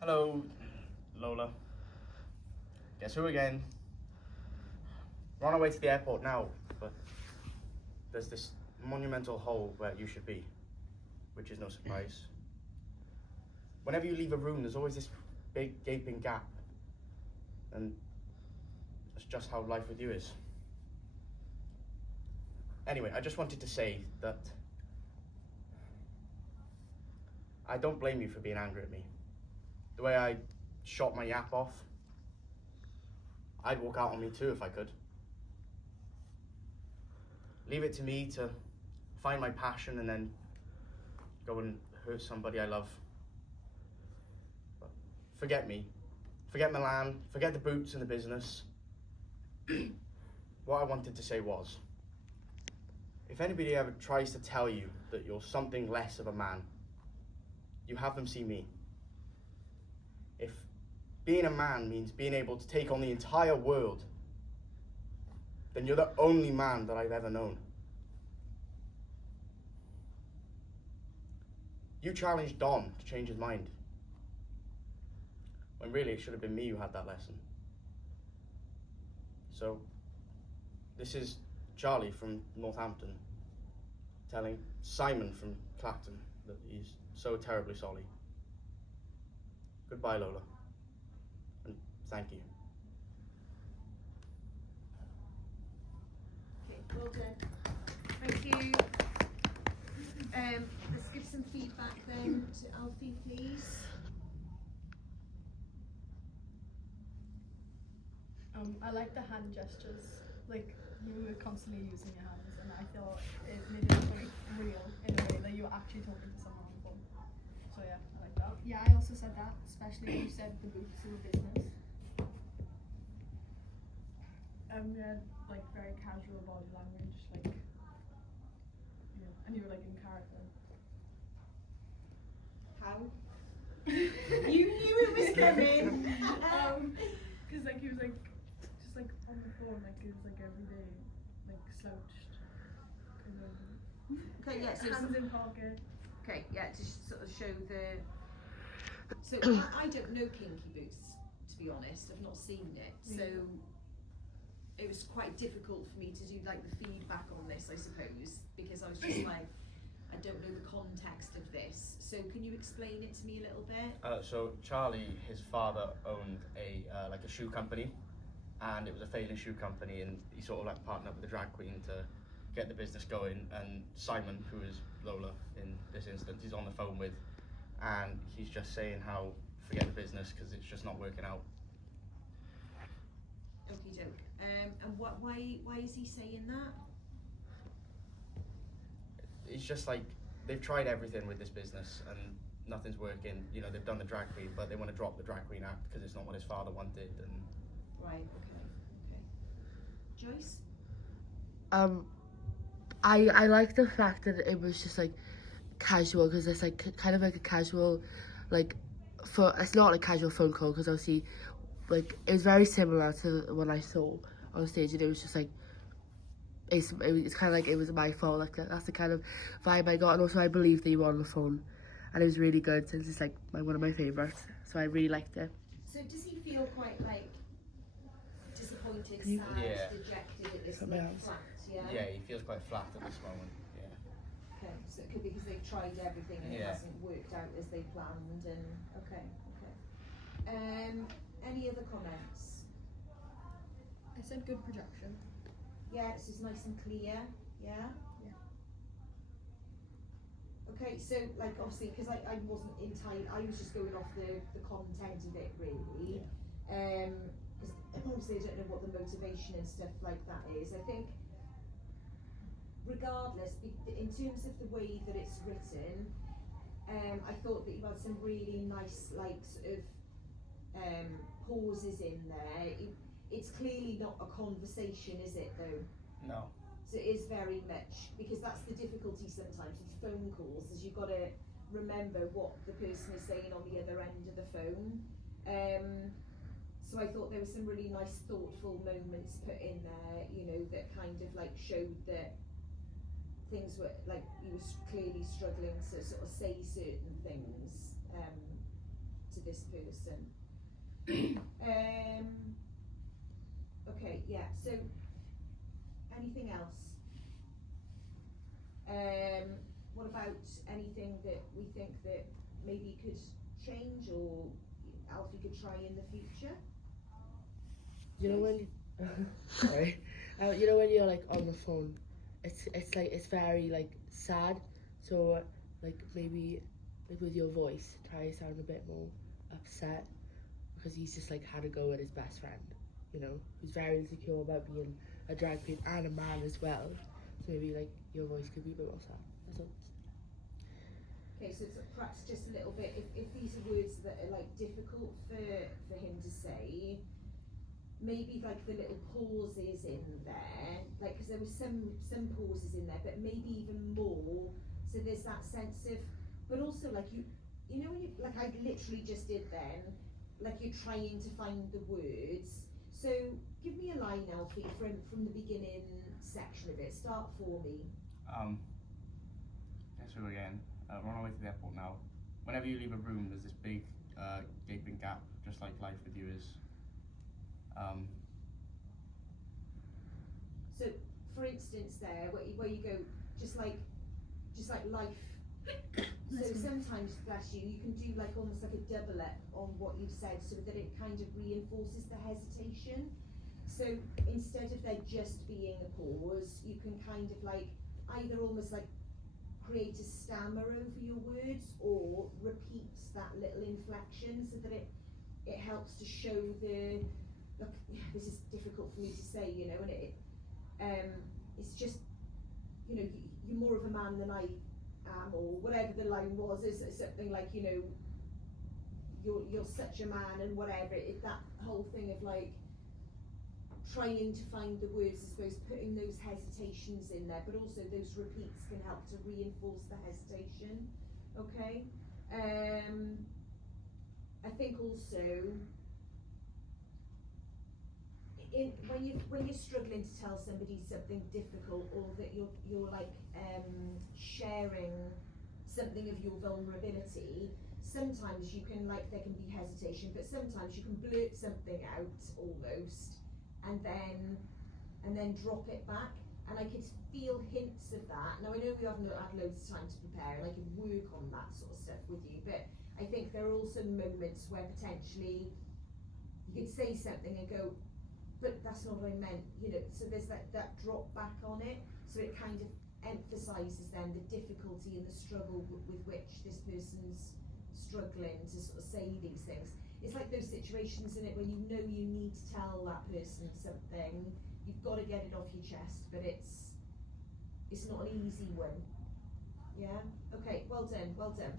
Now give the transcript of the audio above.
Hello, Lola. Guess who again? We're on our way to the airport now, but there's this monumental hole where you should be, which is no surprise. Whenever you leave a room, there's always this big gaping gap, and that's just how life with you is. Anyway, I just wanted to say that I don't blame you for being angry at me. The way I shot my yap off, I'd walk out on me too if I could. Leave it to me to find my passion and then go and hurt somebody I love. But forget me. Forget Milan. Forget the boots and the business. What I wanted to say was, if anybody ever tries to tell you that you're something less of a man, you have them see me. If being a man means being able to take on the entire world, then you're the only man that I've ever known. You challenged Dom to change his mind, when really it should have been me who had that lesson. So, this is Charlie from Northampton telling Simon from Clacton that he's so terribly sorry. Goodbye, Lola, and thank you. Okay, well done. Thank you. Let's give some feedback then to Alfie, please. I like the hand gestures. Like, you were constantly using your hands, and I thought it made it very real in a way that you were actually talking to someone on the phone. So yeah, I like that. Yeah, I also said that, especially when you said the boots in the business. Yeah, like very casual body language, like, yeah, and you were like in character. How? You knew it was coming. Cause like he was like, just like on the phone, like he was like every day, like slouched, kind of. Okay, yeah, so hands in pocket. okay, yeah, to sort of show the. So I don't know Kinky Boots, to be honest. I've not seen it, so it was quite difficult for me to do like the feedback on this, I suppose, because I was just like, I don't know the context of this. So can you explain it to me a little bit? So Charlie, his father owned a like a shoe company, and it was a failing shoe company, and he sort of like partnered up with a drag queen to get the business going. And Simon, who is Lola in this instance, he's on the phone with, and he's just saying how forget the business because it's just not working out. Okie doke. And why is he saying that? It's just like they've tried everything with this business and nothing's working. You know, they've done the drag queen, but they want to drop the drag queen act because it's not what his father wanted. And Right. Okay. Joyce. I like the fact that it was just like casual, because it's like kind of like a casual, like, it's not like casual phone call, because obviously like it was very similar to when I saw on stage, and it was just like it's kind of like it was my fault, like that's the kind of vibe I got. And also I believe that you were on the phone, and it was really good, since it's like one of my favourites, so I really liked it. So does he feel quite like disappointed, sad, Yeah. dejected at this Something like else. flat? Yeah. yeah, he feels quite flat at this moment. Yeah. Okay. So it could be because they've tried everything and it Yeah. hasn't worked out as they planned. And okay. Any other comments? I said good projection. Yeah, it's just nice and clear. Yeah. Yeah. Okay, so like obviously because I wasn't entirely, I was just going off the content of it really. Because obviously I don't know what the motivation and stuff like that is. I think regardless, in terms of the way that it's written, I thought that you had some really nice like sort of pauses in there. It's clearly not a conversation, is it though? No. So it is very much, because that's the difficulty sometimes with phone calls, is you've got to remember what the person is saying on the other end of the phone. So I thought there were some really nice thoughtful moments put in there, you know, that kind of like showed that things were like, you were clearly struggling to sort of say certain things. to this person. Okay, yeah, so anything else? What about anything that we think that maybe could change or Alfie could try in the future? You know when, sorry, you know when you're like on the phone, it's like it's very like sad. So like maybe like with your voice, try to sound a bit more upset because he's just like had a go at his best friend. You know, who's very insecure about being a drag queen and a man as well. So maybe like your voice could be a bit more sad. That's all. Okay, so it's perhaps just a little bit, if these are words that are like difficult for him to say, maybe like the little pauses in there, like because there were some pauses in there, but maybe even more, so there's that sense of, but also like you know when you, like I literally just did then, like you're trying to find the words, so give me a line, Alfie, from the beginning section of it, start for me. Guess who again? We're on our way to the airport now. Whenever you leave a room, there's this big gaping gap, just like life with you is. So, for instance, there where you go, just like life. So sometimes, bless you, you can do like almost like a double up on what you've said, so that it kind of reinforces the hesitation. So instead of there just being a pause, you can kind of like either almost like create a stammer over your words or repeat that little inflection so that it helps to show the, look, this is difficult for me to say, you know, and it's just, you know, you're more of a man than I am, or whatever the line was, is something like, you know, you're such a man and whatever, that whole thing of like trying to find the words, I suppose, putting those hesitations in there, but also those repeats can help to reinforce the hesitation. Okay. I think also when you're struggling to tell somebody something difficult, or that you're like sharing something of your vulnerability, sometimes you can, like, there can be hesitation, but sometimes you can blurt something out almost and then drop it back, and I could feel hints of that. Now I know we haven't had loads of time to prepare and I can work on that sort of stuff with you, but I think there are also moments where potentially you could say something and go, but that's not what I meant, you know, so there's that drop back on it, so it kind of emphasises then the difficulty and the struggle with which this person's struggling to sort of say these things. It's like those situations in it when you know you need to tell that person something, you've got to get it off your chest, but it's not an easy one. Yeah? Okay, well done, well done.